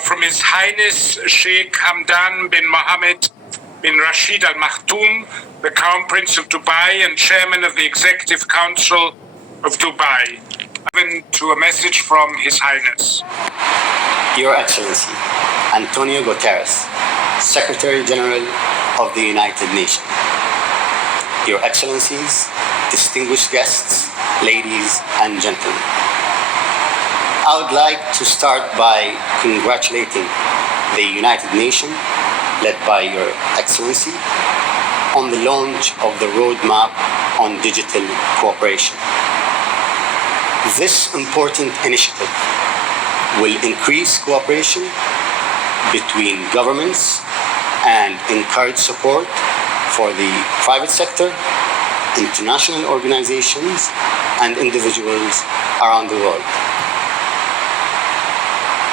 from His Highness Sheikh Hamdan bin Muhammed bin Rashid Almaktoum, the Crown Prince of Dubai and Chairman of the Executive Council of Dubai. To a message from His Highness. Your Excellency, Antonio Guterres, Secretary General of the United Nations. Your Excellencies, distinguished guests, ladies and gentlemen. I would like to start by congratulating the United Nations, led by Your Excellency, on the launch of the roadmap on digital cooperation. This important initiative will increase cooperation between governments and encourage support for the private sector, international organizations, and individuals around the world.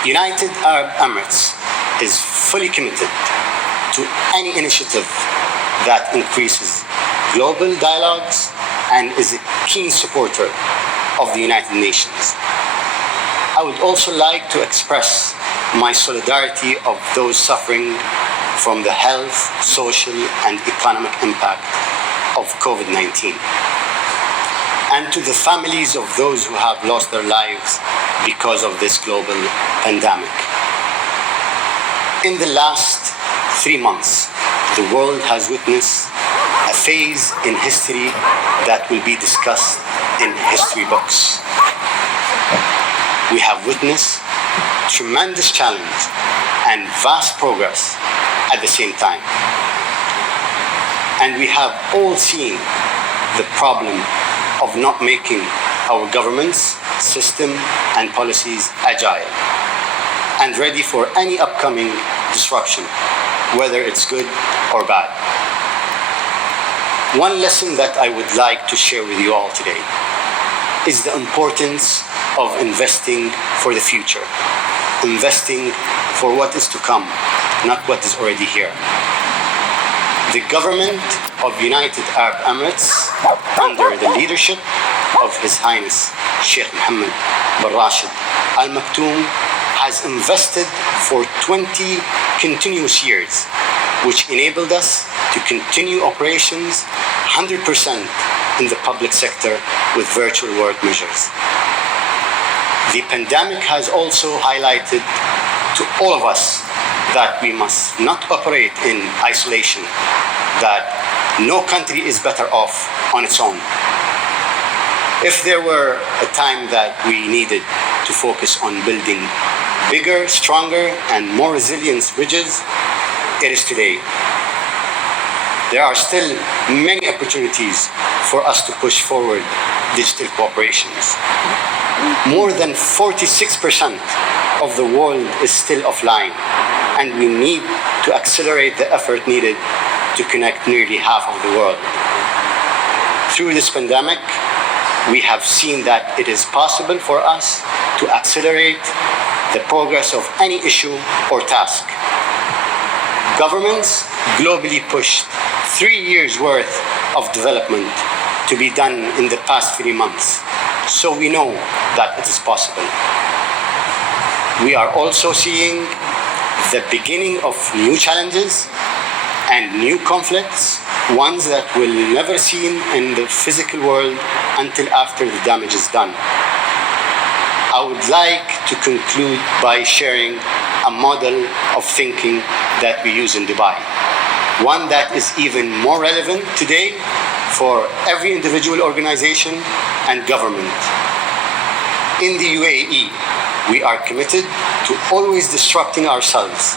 United Arab Emirates is fully committed to any initiative that increases global dialogues and is a keen supporter of the United Nations. I would also like to express my solidarity of those suffering from the health, social, and economic impact of COVID-19, and to the families of those who have lost their lives because of this global pandemic. In the last 3 months, the world has witnessed a phase in history that will be discussed in history books. We have witnessed tremendous challenge and vast progress at the same time. And we have all seen the problem of not making our governments, system, and policies agile and ready for any upcoming disruption, whether it's good or bad. One lesson that I would like to share with you all today is the importance of investing for the future, investing for what is to come, not what is already here. The government of United Arab Emirates, under the leadership of His Highness Sheikh Muhammed bin Rashid Almaktoum, has invested for 20 continuous years, which enabled us to continue operations 100% in the public sector with virtual work measures. The pandemic has also highlighted to all of us that we must not operate in isolation, that no country is better off on its own. If there were a time that we needed to focus on building bigger, stronger, and more resilient bridges, it is today. There are still many opportunities for us to push forward digital cooperations. More than 46% of the world is still offline, and we need to accelerate the effort needed to connect nearly half of the world. Through this pandemic, we have seen that it is possible for us to accelerate the progress of any issue or task. Governments globally pushed 3 years' worth of development to be done in the past 3 months, so we know that it is possible. We are also seeing the beginning of new challenges and new conflicts, ones that we'll never seen in the physical world until after the damage is done. I would like to conclude by sharing a model of thinking that we use in Dubai, one that is even more relevant today for every individual organization and government. In the UAE, we are committed to always disrupting ourselves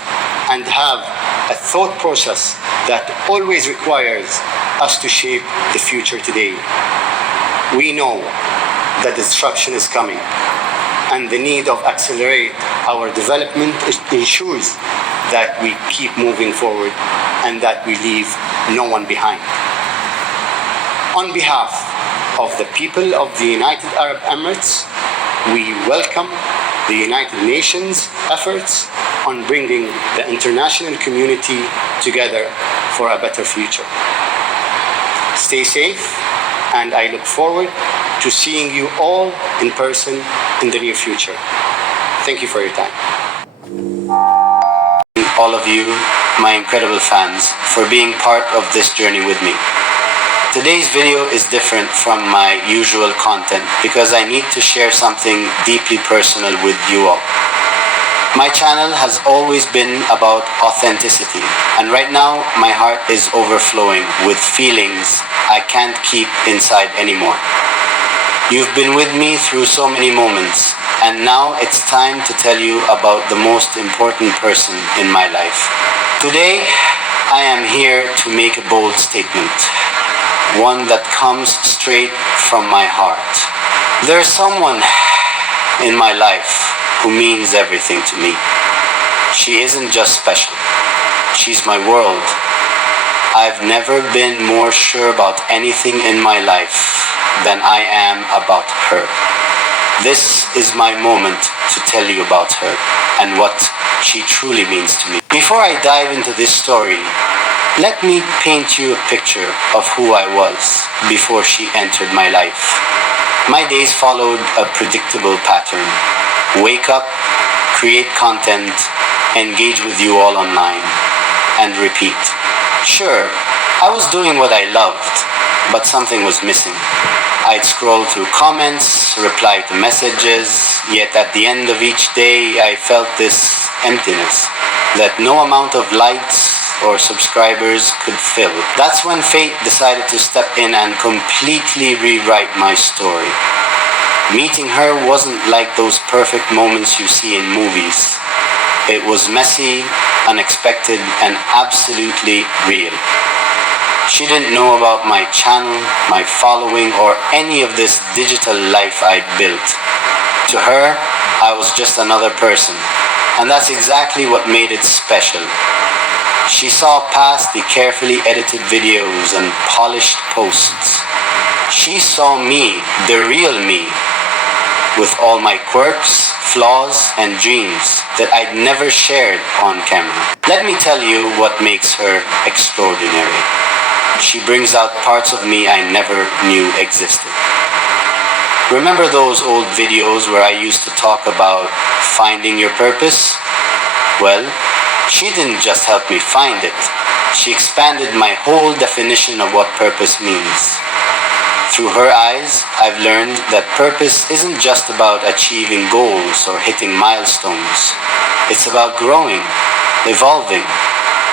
and have a thought process that always requires us to shape the future today. We know that disruption is coming, and the need of accelerate our development ensures that we keep moving forward and that we leave no one behind. On behalf of the people of the United Arab Emirates, we welcome the United Nations efforts on bringing the international community together for a better future. Stay safe, and I look forward to seeing you all in person in the near future. Thank you for your time. all of you, my incredible fans, for being part of this journey with me. Today's video is different from my usual content because I need to share something deeply personal with you all. My channel has always been about authenticity, and right now my heart is overflowing with feelings I can't keep inside anymore. You've been with me through so many moments, and now it's time to tell you about the most important person in my life. Today, I am here to make a bold statement, one that comes straight from my heart. There's someone in my life who means everything to me. She isn't just special, she's my world. I've never been more sure about anything in my life than I am about her. This is my moment to tell you about her and what she truly means to me. Before I dive into this story, let me paint you a picture of who I was before she entered my life. My days followed a predictable pattern. Wake up, create content, engage with you all online, and repeat. Sure, I was doing what I loved, but something was missing. I'd scroll through comments, reply to messages, yet at the end of each day I felt this emptiness that no amount of likes or subscribers could fill. That's when fate decided to step in and completely rewrite my story. Meeting her wasn't like those perfect moments you see in movies. It was messy, unexpected, and absolutely real. She didn't know about my channel, my following, or any of this digital life I'd built. To her, I was just another person, and that's exactly what made it special. She saw past the carefully edited videos and polished posts. She saw me, the real me, with all my quirks, flaws, and dreams that I'd never shared on camera. Let me tell you what makes her extraordinary. She brings out parts of me I never knew existed. Remember those old videos where I used to talk about finding your purpose? Well, she didn't just help me find it. She expanded my whole definition of what purpose means. Through her eyes, I've learned that purpose isn't just about achieving goals or hitting milestones. It's about growing, evolving,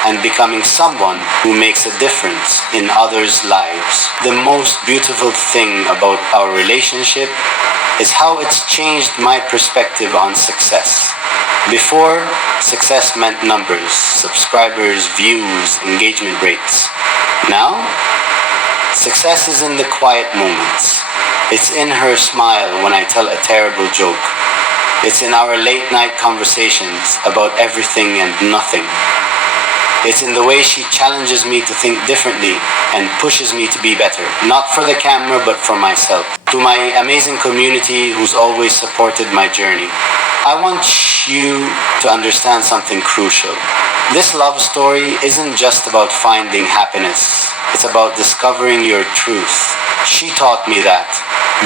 and becoming someone who makes a difference in others' lives. The most beautiful thing about our relationship is how it's changed my perspective on success. Before, success meant numbers, subscribers, views, engagement rates. Now, success is in the quiet moments. It's in her smile when I tell a terrible joke. It's in our late night conversations about everything and nothing. It's in the way she challenges me to think differently and pushes me to be better, not for the camera but for myself. To my amazing community who's always supported my journey, I want you to understand something crucial. This love story isn't just about finding happiness. It's about discovering your truth. She taught me that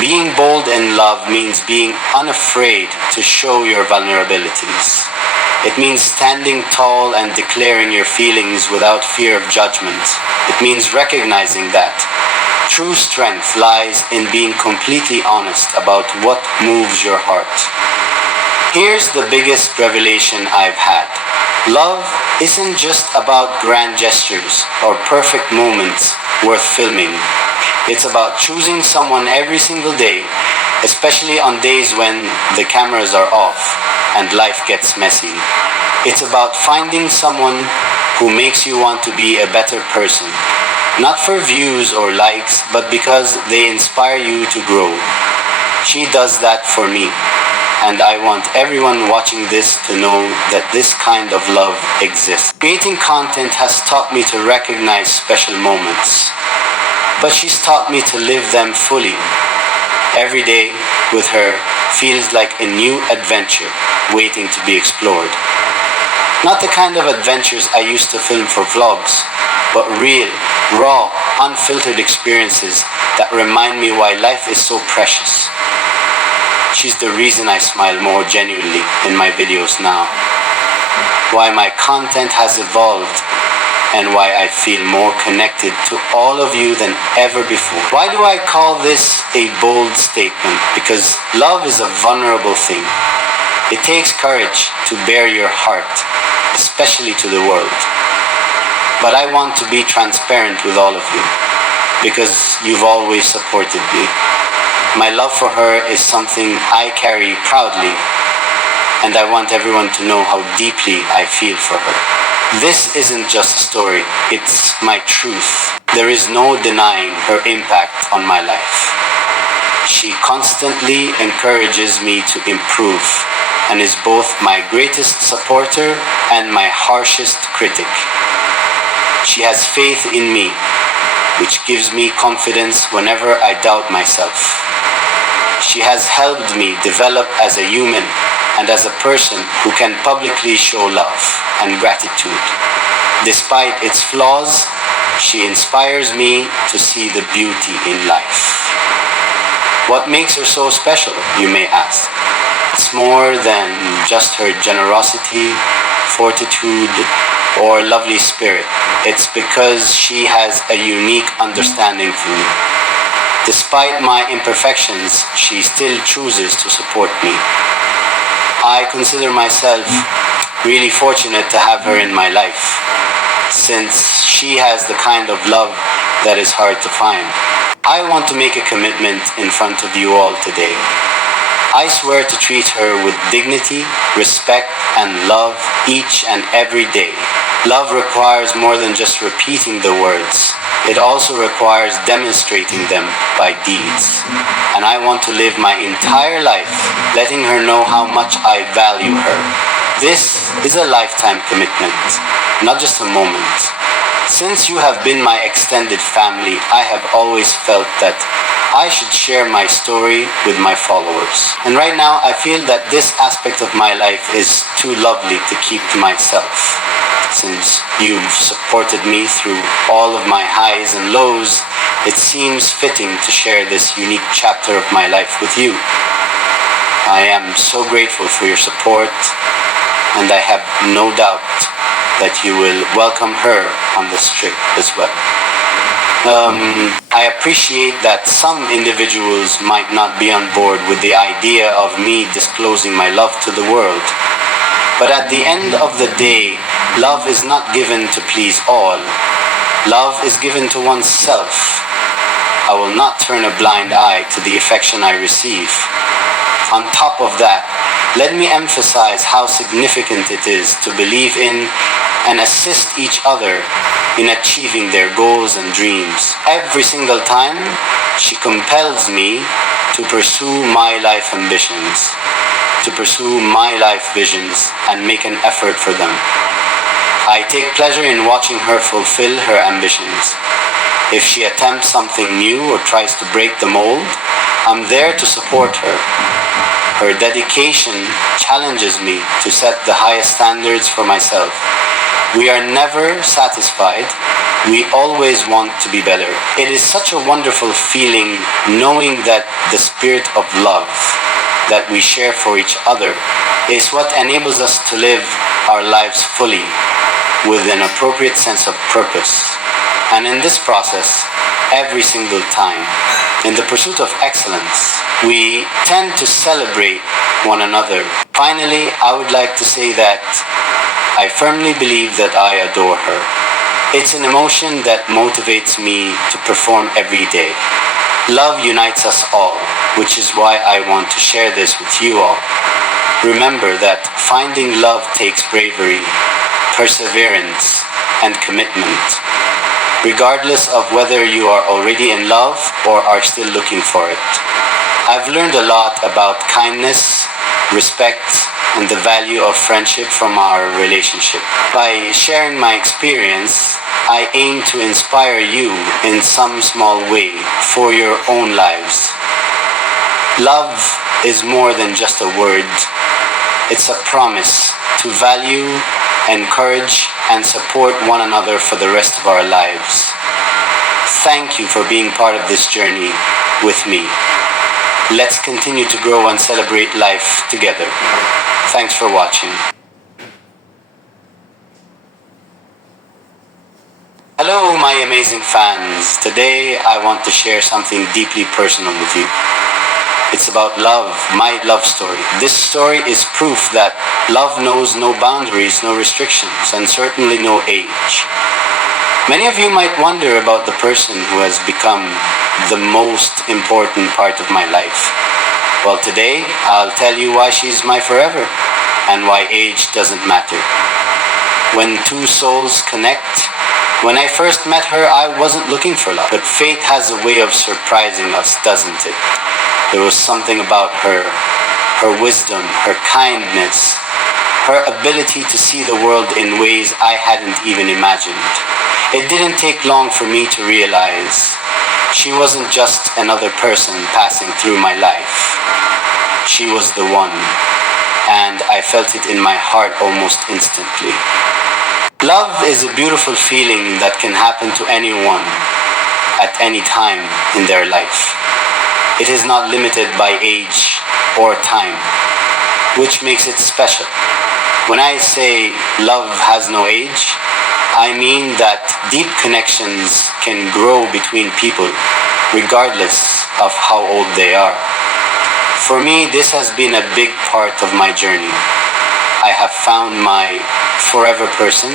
being bold in love means being unafraid to show your vulnerabilities. It means standing tall and declaring your feelings without fear of judgment. It means recognizing that true strength lies in being completely honest about what moves your heart. Here's the biggest revelation I've had. Love isn't just about grand gestures or perfect moments worth filming. It's about choosing someone every single day, especially on days when the cameras are off and life gets messy. It's about finding someone who makes you want to be a better person, not for views or likes, but because they inspire you to grow. She does that for me, and I want everyone watching this to know that this kind of love exists. Creating content has taught me to recognize special moments, but she's taught me to live them fully. Every day with her feels like a new adventure waiting to be explored. Not the kind of adventures I used to film for vlogs, but real, raw, unfiltered experiences that remind me why life is so precious. She's the reason I smile more genuinely in my videos now. Why my content has evolved and why I feel more connected to all of you than ever before. Why do I call this a bold statement? Because love is a vulnerable thing. It takes courage to bare your heart, especially to the world. But I want to be transparent with all of you because you've always supported me. My love for her is something I carry proudly, and I want everyone to know how deeply I feel for her. This isn't just a story, it's my truth. There is no denying her impact on my life. She constantly encourages me to improve and is both my greatest supporter and my harshest critic. She has faith in me, which gives me confidence whenever I doubt myself. She has helped me develop as a human and as a person who can publicly show love and gratitude. Despite its flaws, she inspires me to see the beauty in life. What makes her so special, you may ask? It's more than just her generosity, fortitude, or lovely spirit. It's because she has a unique understanding for me. Despite my imperfections, she still chooses to support me. I consider myself really fortunate to have her in my life, since she has the kind of love that is hard to find. I want to make a commitment in front of you all today. I swear to treat her with dignity, respect, and love each and every day. Love requires more than just repeating the words. It also requires demonstrating them by deeds. And I want to live my entire life letting her know how much I value her. This is a lifetime commitment, not just a moment. Since you have been my extended family, I have always felt that I should share my story with my followers. And right now, I feel that this aspect of my life is too lovely to keep to myself. Since you've supported me through all of my highs and lows, it seems fitting to share this unique chapter of my life with you. I am so grateful for your support, and I have no doubt that you will welcome her on this trip as well. I appreciate that some individuals might not be on board with the idea of me disclosing my love to the world. But at the end of the day, love is not given to please all. Love is given to oneself. I will not turn a blind eye to the affection I receive. On top of that, let me emphasize how significant it is to believe in and assist each other in achieving their goals and dreams. Every single time, she compels me to pursue my life ambitions, to pursue my life visions, and make an effort for them. I take pleasure in watching her fulfill her ambitions. If she attempts something new or tries to break the mold, I'm there to support her. Her dedication challenges me to set the highest standards for myself. We are never satisfied. We always want to be better. It is such a wonderful feeling knowing that the spirit of love that we share for each other is what enables us to live our lives fully with an appropriate sense of purpose. And in this process, every single time, in the pursuit of excellence, we tend to celebrate one another. Finally, I would like to say that I firmly believe that I adore her. It's an emotion that motivates me to perform every day. Love unites us all, which is why I want to share this with you all. Remember that finding love takes bravery, perseverance, and commitment, regardless of whether you are already in love or are still looking for it. I've learned a lot about kindness, respect, and the value of friendship from our relationship. By sharing my experience, I aim to inspire you in some small way for your own lives. Love is more than just a word. It's a promise to value, encourage, and support one another for the rest of our lives. Thank you for being part of this journey with me. Let's continue to grow and celebrate life together. Thanks for watching. my amazing fans. Today I want to share something deeply personal with you. It's about love, my love story. This story is proof that love knows no boundaries, no restrictions, and certainly no age. Many of you might wonder about the person who has become the most important part of my life. Well, today I'll tell you why she's my forever and why age doesn't matter. When two souls connect, when I first met her, I wasn't looking for love, but fate has a way of surprising us, doesn't it? There was something about her wisdom, her kindness, her ability to see the world in ways I hadn't even imagined. It didn't take long for me to realize she wasn't just another person passing through my life. She was the one, and I felt it in my heart almost instantly. Love is a beautiful feeling that can happen to anyone at any time in their life. It is not limited by age or time, which makes it special. When I say love has no age, I mean that deep connections can grow between people regardless of how old they are. For me, this has been a big part of my journey. I have found my forever person,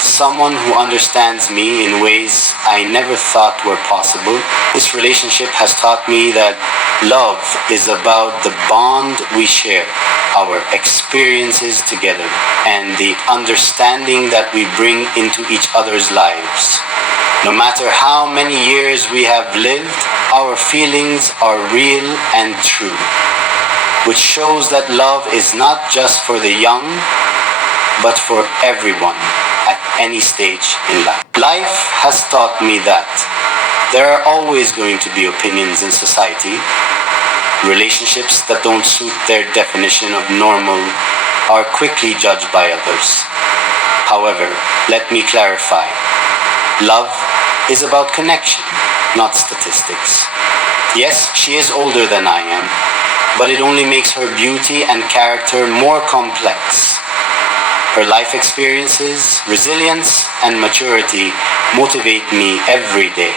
someone who understands me in ways I never thought were possible. This relationship has taught me that love is about the bond we share, our experiences together, and the understanding that we bring into each other's lives. No matter how many years we have lived, our feelings are real and true, which shows that love is not just for the young, but for everyone at any stage in life. Life has taught me that there are always going to be opinions in society. Relationships that don't suit their definition of normal are quickly judged by others. However, let me clarify. Love is about connection, not statistics. Yes, she is older than I am, but it only makes her beauty and character more complex. Her life experiences, resilience, and maturity motivate me every day.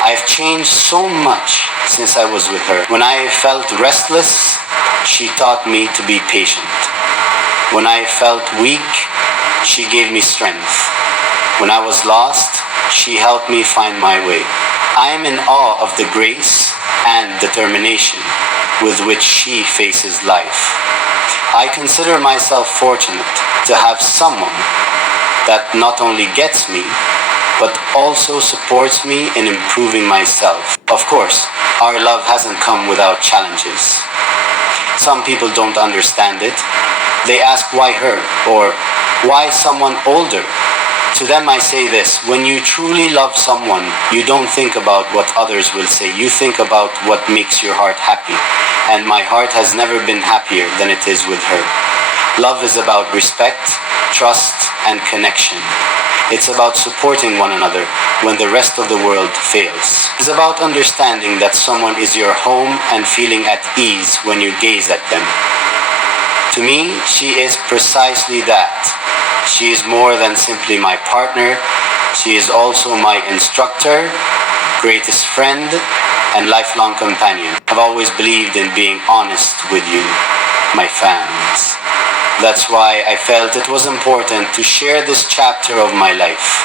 I've changed so much since I was with her. When I felt restless, she taught me to be patient. When I felt weak, she gave me strength. When I was lost, she helped me find my way. I am in awe of the grace and determination with which she faces life. I consider myself fortunate to have someone that not only gets me, but also supports me in improving myself. Of course, our love hasn't come without challenges. Some people don't understand it. They ask why her, or why someone older? To them I say this: when you truly love someone, you don't think about what others will say. You think about what makes your heart happy. And my heart has never been happier than it is with her. Love is about respect, trust, and connection. It's about supporting one another when the rest of the world fails. It's about understanding that someone is your home and feeling at ease when you gaze at them. To me, she is precisely that. She is more than simply my partner. She is also my instructor, greatest friend, and lifelong companion. I've always believed in being honest with you, my fans. That's why I felt it was important to share this chapter of my life.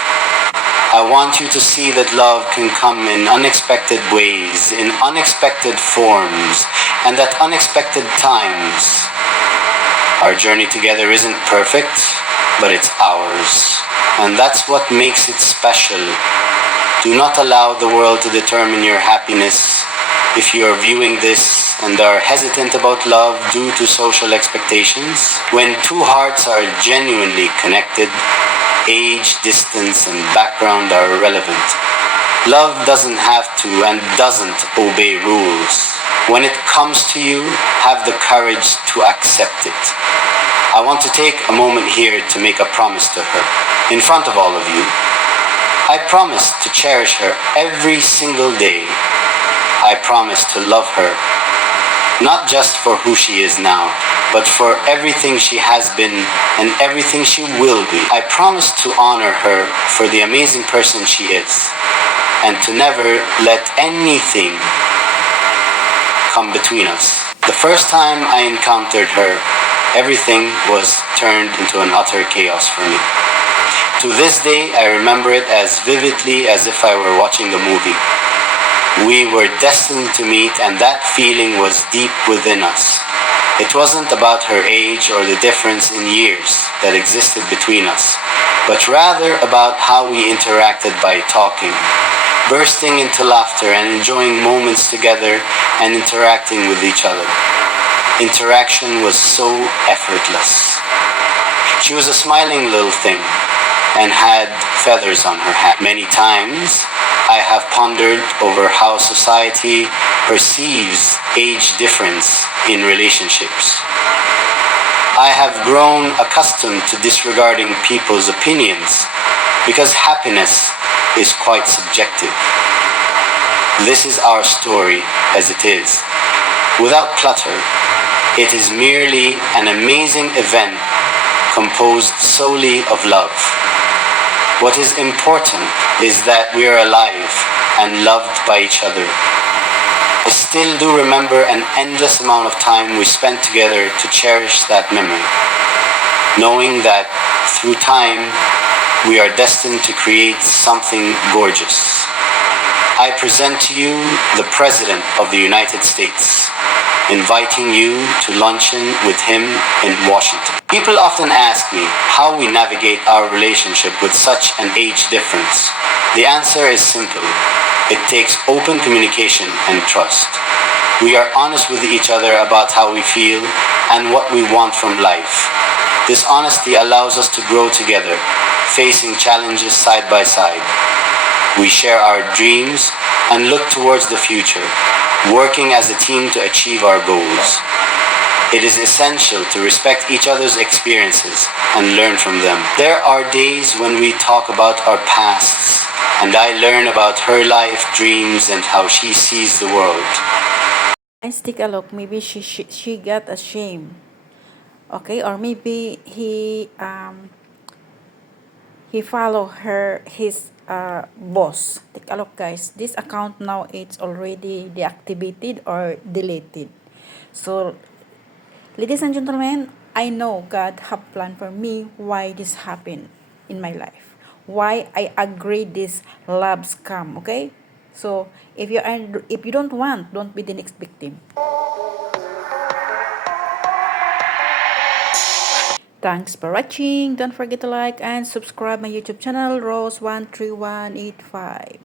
I want you to see that love can come in unexpected ways, in unexpected forms, and at unexpected times. Our journey together isn't perfect, but it's ours. And that's what makes it special. Do not allow the world to determine your happiness. If you are viewing this and are hesitant about love due to social expectations, when two hearts are genuinely connected, age, distance, and background are irrelevant. Love doesn't have to and doesn't obey rules. When it comes to you, have the courage to accept it. I want to take a moment here to make a promise to her, in front of all of you. I promise to cherish her every single day. I promise to love her not just for who she is now, but for everything she has been and everything she will be. I promise to honor her for the amazing person she is, and to never let anything come between us. The first time I encountered her, everything was turned into an utter chaos for me. To this day, I remember it as vividly as if I were watching a movie. We were destined to meet, and that feeling was deep within us. It wasn't about her age or the difference in years that existed between us, but rather about how we interacted by talking, bursting into laughter and enjoying moments together and interacting with each other. Interaction was so effortless. She was a smiling little thing and had feathers on her hat. Many times, I have pondered over how society perceives age difference in relationships. I have grown accustomed to disregarding people's opinions because happiness is quite subjective. This is our story as it is. Without clutter, it is merely an amazing event composed solely of love. What is important is that we are alive and loved by each other. I still do remember an endless amount of time we spent together to cherish that memory, knowing that through time we are destined to create something gorgeous. I present to you the President of the United States, inviting you to luncheon with him in Washington. People often ask me how we navigate our relationship with such an age difference. The answer is simple. It takes open communication and trust. We are honest with each other about how we feel and what we want from life. This honesty allows us to grow together, facing challenges side by side. We share our dreams and look towards the future, working as a team to achieve our goals. It is essential to respect each other's experiences and learn from them. There are days when we talk about our pasts, and I learn about her life, dreams, and how she sees the world. Let's take a look. Maybe she got ashamed. Okay, or maybe he follow his boss. Take a look, guys. This account now it's already deactivated or deleted. So, ladies and gentlemen, I know God have planned for me why this happened in my life. Why I agree this love scam, okay? So, if you don't want, don't be the next victim. Thanks for watching. Don't forget to like and subscribe my YouTube channel Rose13185.